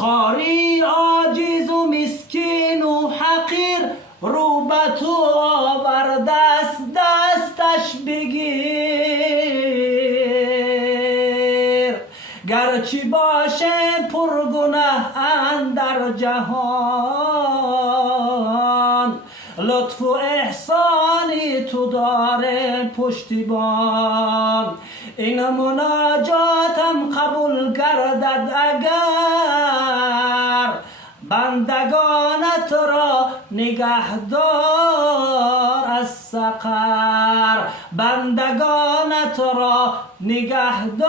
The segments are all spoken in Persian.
خاری عاجز و مسکین و حقیر رو به تو آورده است دستش بگیر. گرچه باشه پرگناه اندر جهان لطف و احسانی تو داره پشتیبان. این مناجاتم قبول گردد اگر بندگانت را نگهدار از سقر. بندگانت را نگهدار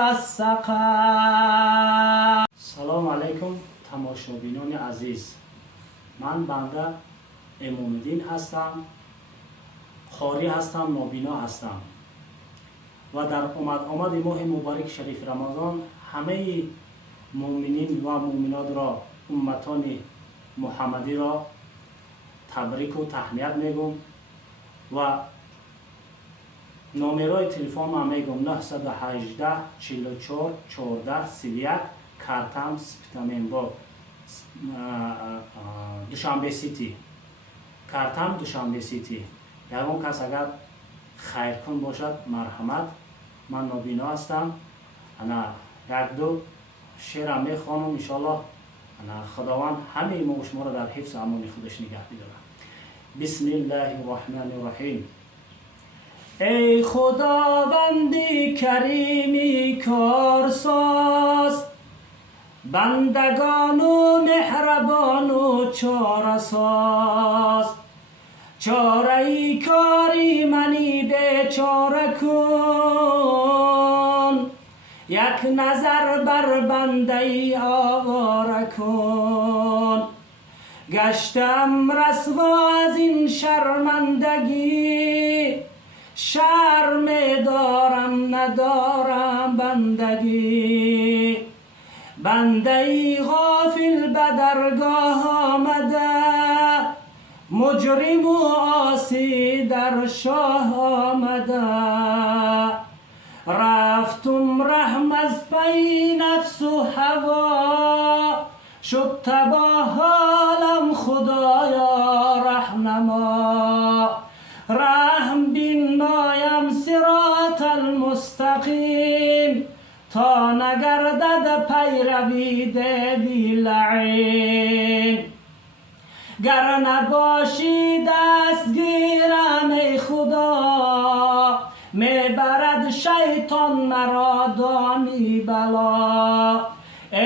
از سقر. سلام علیکم تماشابینان عزیز، من بنده امام الدین هستم، قاری هستم، نابینا هستم و در آمد ماه مبارک شریف رمضان همه مؤمنین و مؤمنات را، امتان محمدی را تبریک و تهنیت میگم و نمرای تلفن ما میگم 918 44 14 31 کارتام سپتامبر دوشنبه سیتی، کارتام دوشنبه سیتی. یگان کس اگر خیرکن باشد مرحمت، من نابینا هستم. انا یک دو شعر میخوانم انشاءالله خداوند همه ما و شما را در حفظ و امان خودش نگه بداره. بسم الله الرحمن الرحیم. ای خداوند کریمی کارساز، بندگان و مهربان و چاره ساز، چاره ای کاری منی بیچاره کن، یک نظر بر بنده ای آواره کن. گشتم رسوا از این شرمندگی، شرم دارم ندارم بندگی. بنده ای غافل به درگاه آمده، مجرم و عاصی در شاه آمده. رفتم رحم از پی نفس و هوا، شد تباه حالم خدایا رهنما. رحم بنمایم صراط المستقیم، تا نگردد پیروی بی لعین. گر نباشی دستگیرم ای خدا، میبرد شیطان مرا دانی بلا.